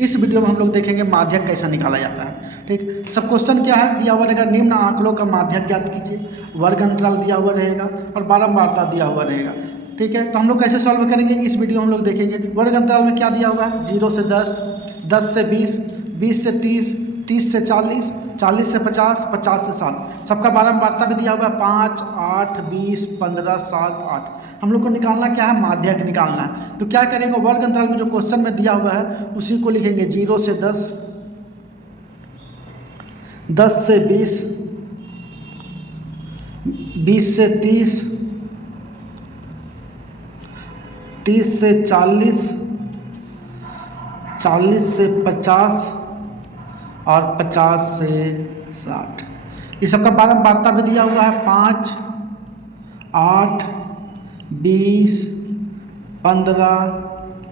इस वीडियो में हम लोग देखेंगे माध्यक कैसा निकाला जाता है। ठीक, सब क्वेश्चन क्या है दिया हुआ रहेगा, निम्न आंकड़ों का माध्यक ज्ञात कीजिए, वर्ग अंतराल दिया हुआ रहेगा और बारंबारता दिया हुआ रहेगा। ठीक है, तो हम लोग कैसे सॉल्व करेंगे इस वीडियो में हम लोग देखेंगे। वर्ग अंतराल में क्या दिया हुआ है, 0 से 10, 10 से 20, 20 से 30, 30 से 40, 40 से 50, 50 से 60। सबका बारंबारता भी दिया हुआ है 5, 8, 20, 15, 7, 8। हम लोग को निकालना क्या है, माध्यक निकालना है। तो क्या करेंगे, वर्ग अंतराल में जो क्वेश्चन में दिया हुआ है उसी को लिखेंगे। 0 से 10, 10 से 20, 20 से 30, 30 से 40, 40 से 50 और 50 से 60। ये सबका बारंबारता भी दिया हुआ है 5, 8, 20, 15,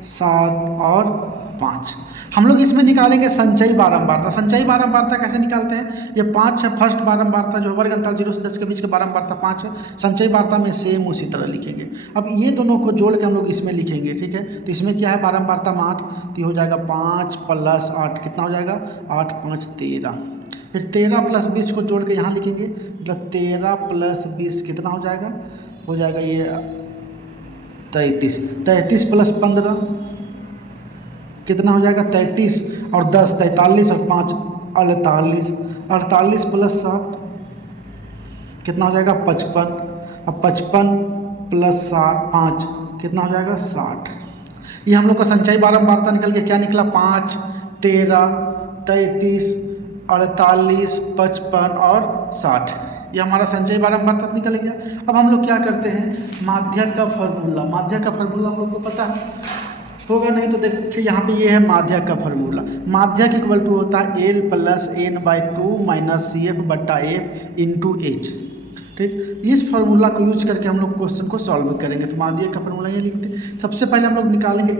7 और 5। हम लोग इसमें निकालेंगे संचयी बारंबारता। संचयी बारंबारता कैसे निकालते हैं, ये 5 है फर्स्ट बारंबारता, जो वर्ग अंतराल 0 से 10 के बीच के बारंबारता 5 है। संचयी बारंबारता में सेम उसी तरह लिखेंगे। अब ये दोनों को जोड़ के हम लोग इसमें लिखेंगे। ठीक है, तो इसमें क्या है, बारंबारता में 8, तो ये हो जाएगा 5 + 8, कितना हो जाएगा, 8 × 5 = 13। फिर 13 + 20 को जोड़ के यहाँ लिखेंगे, मतलब 13 + 20 कितना हो जाएगा, हो जाएगा ये 33। 33 + 15 कितना हो जाएगा, 33 और 10 43 और 5 48। 48 + 7 कितना हो जाएगा, 55। अब 55 + 5 कितना हो जाएगा, 60। ये हम लोग का संचयी बारंबारता निकल के क्या निकला, 5, 13, 33, 48, 55 और 60। ये हमारा संचयी बारंबारता निकल गया। अब हम लोग क्या करते हैं, माध्यक का फार्मूला। माध्यक का फार्मूला हम लोग को पता है होगा, नहीं तो देखिए यहाँ पे ये है माध्यक का फार्मूला। माध्यक इक्वल टू होता है L + n/2 - CF/F × H। ठीक, इस फार्मूला को यूज करके हम लोग क्वेश्चन को सॉल्व करेंगे। तो माध्यक का फार्मूला ये लिखते हैं। सबसे पहले हम लोग निकालेंगे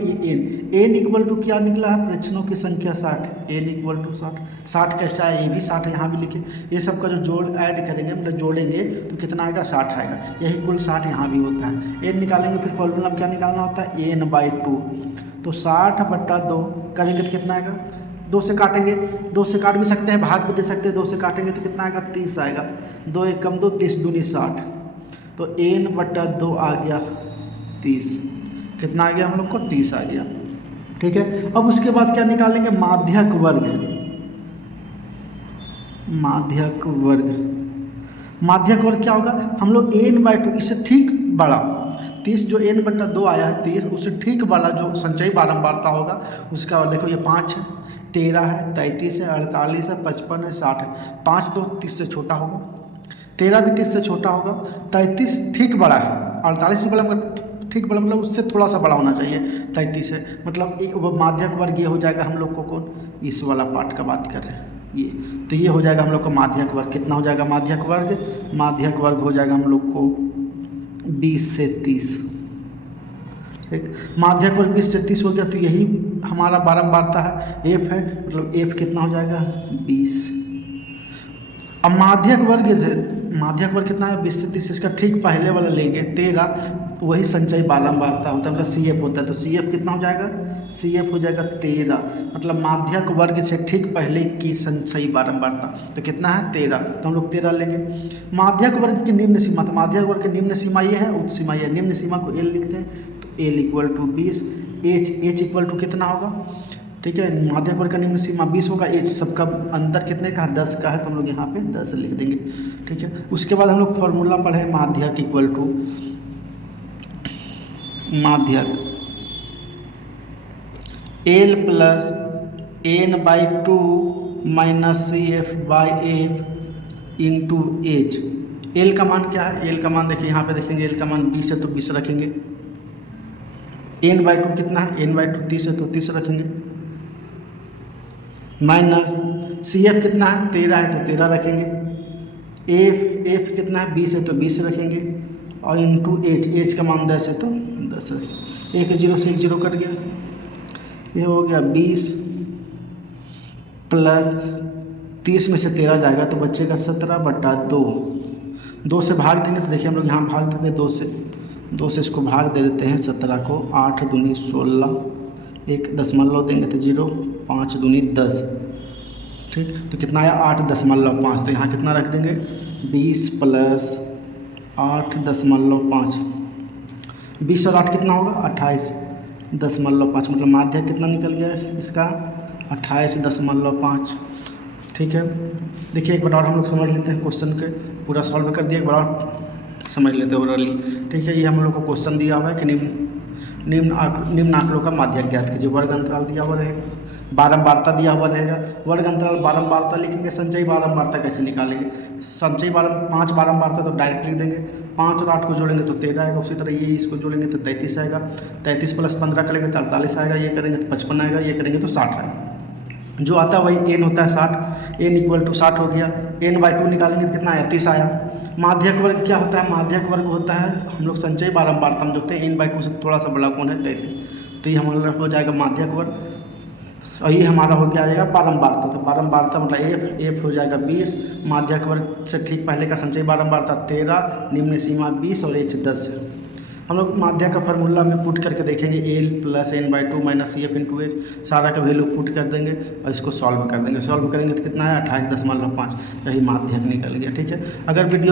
n इक्वल टू क्या निकला है, प्रश्नों की संख्या 60। n equal to 60। 60 कैसा है, ये भी 60 है, यहाँ भी लिखे। ये सब का जो जोड़ ऐड करेंगे, मतलब जोड़ेंगे तो कितना आएगा, 60 आएगा। यही कुल 60 यहाँ भी होता है। n निकालेंगे, फिर फार्मूला में क्या निकालना होता है, n/2। तो 60/2 करेंगे तो कितना आएगा, 2 से काटेंगे, 2 से काट भी सकते हैं, भाग भी दे सकते हैं। 2 से काटेंगे तो कितना आएगा, 30 आएगा। 2 × 1 = 2, 30 × 2 = 60। तो n/2 आ गया 30। कितना आ गया हम लोग को, 30 आ गया। ठीक है, अब उसके बाद क्या निकालेंगे, माध्यक वर्ग। माध्यक वर्ग, माध्यक वर्ग क्या होगा, हम लोग n/2 इससे ठीक बड़ा 30 जो n/2 आया है 30, उससे ठीक वाला जो संचयी बारंबारता होगा उसका, देखो ये 5 है, 13 है, 33 है, 48 है, 55 है, 60 है। 5 तो 30 से छोटा होगा, 13 भी 30 से छोटा होगा, 33 ठीक बड़ा है, 48 भी बड़ा, ठीक बड़ा मतलब उससे थोड़ा सा बड़ा होना चाहिए 33 है। मतलब माध्यक वर्ग ये हो जाएगा हम लोग को, कौन, इस वाला पार्ट का बात कर रहे हैं ये। तो ये हो जाएगा हम लोग का माध्यक वर्ग। कितना हो जाएगा माध्यक वर्ग, माध्यक वर्ग हो जाएगा हम लोग को 20 से 30। ठीक, माध्यक वर्ग 20 से 30 हो गया। तो यही हमारा बारंबारता है, f है, मतलब f कितना हो जाएगा, 20। अब माध्यक वर्ग से, माध्यक वर्ग कितना है, 20 से 30, इसका ठीक पहले वाला लेंगे 13, वही संचयी बारंबारता होता है, मतलब CF होता है। तो CF कितना हो जाएगा, CF हो जाएगा 13, मतलब माध्यक वर्ग से ठीक पहले की संचयी बारंबारता। तो कितना है, 13, तो हम लोग 13 लेंगे। माध्यक वर्ग की निम्न सीमा, तो माध्यक वर्ग की निम्न सीमा ये है, उच्च सीमा ये। निम्न सीमा को L लिखते हैं, तो L = 20, H इक्वल टू कितना होगा, ठीक है, माध्यक वर्ग का निम्न सीमा 20 होगा। H सबका अंतर कितने का है, 10 का है, तो हम लोग यहाँ पे 10 लिख देंगे। ठीक है, उसके बाद हम लोग फॉर्मूला पढ़े, माध्यक equal to माध्यक L + n/2 - CF/F × H। L का मान क्या है, L का मान देखिए यहाँ पे देखेंगे, L का मान 20 है तो 20 रखेंगे। n/2 कितना है, n/2 30 है तो 30 रखेंगे। माइनस CF कितना है, 13 है तो 13 रखेंगे। F कितना है, 20 है तो 20 रखेंगे। और × H का मान 10 है तो 10 रखेंगे। 1 0 से 1 0 कट गया, ये हो गया 20 प्लस 30 में से 13 जाएगा तो बचेगा 17/2। 2 से भाग देंगे तो देखिए हम लोग यहाँ भाग देते हैं 2 से इसको भाग दे देते हैं 17 को। 8 दूनी 16, 1 दशमलव देंगे तो 0, 5 दूनी 10, ठीक। तो कितना आया 8.5, तो यहाँ कितना रख देंगे 20 + 8.5, 20 और 8 कितना होगा 28.5, मतलब माध्यक कितना निकल गया इसका 28.5, ठीक है। देखिए एक बार और हम लोग समझ लेते हैं क्वेश्चन के, पूरा सॉल्व कर दिया, एक बार और समझ लेते हैं ओरली, ठीक है। ये हम लोग को क्वेश्चन दिया हुआ है कि निम्न आंकड़ों का माध्यक ज्ञात कीजिए। वर्ग अंतराल दिया हुआ रहेगा, बारंबारता दिया हुआ रहेगा, वर्ग अंतराल बारंबारता लिखेंगे, संचयी बारंबारता कैसे निकालेंगे, संचयी 5 बारंबारता तो डायरेक्ट लिख देंगे, 5 और 8 को जोड़ेंगे तो 13 आएगा, उसी तरह ये इसको जोड़ेंगे तो 33 आएगा, 33 + 15 करेंगे तो 48 आएगा, ये करेंगे तो 55 आएगा, ये करेंगे तो 60 आएगा। जो आता है वही n होता है 60, n = 60 हो गया, n/2 निकालेंगे तो कितना आया 30 आया। माध्यक वर्ग क्या होता है, माध्यक वर्ग होता है हम लोग संचयी बारंबारता में जोड़ते हैं, n/2 से थोड़ा सा बड़ा कौन है 33, तो ये हमारा हो जाएगा माध्यक वर्ग, और ये हमारा हो गया जाएगा बारंबारता, तो बारंबारता मतलब f हो जाएगा 20, माध्यक वर्ग से ठीक पहले का संचयी बारंबारता 13, निम्न सीमा 20 और h 10 है। हम लोग माध्यक का फार्मूला में पुट करके देखेंगे L + n/2 - CF × H, सारा का वैल्यू पुट कर देंगे और इसको सॉल्व कर देंगे, सॉल्व करेंगे तो कितना है 28.5, यही माध्यक निकल गया, ठीक है। अगर वीडियो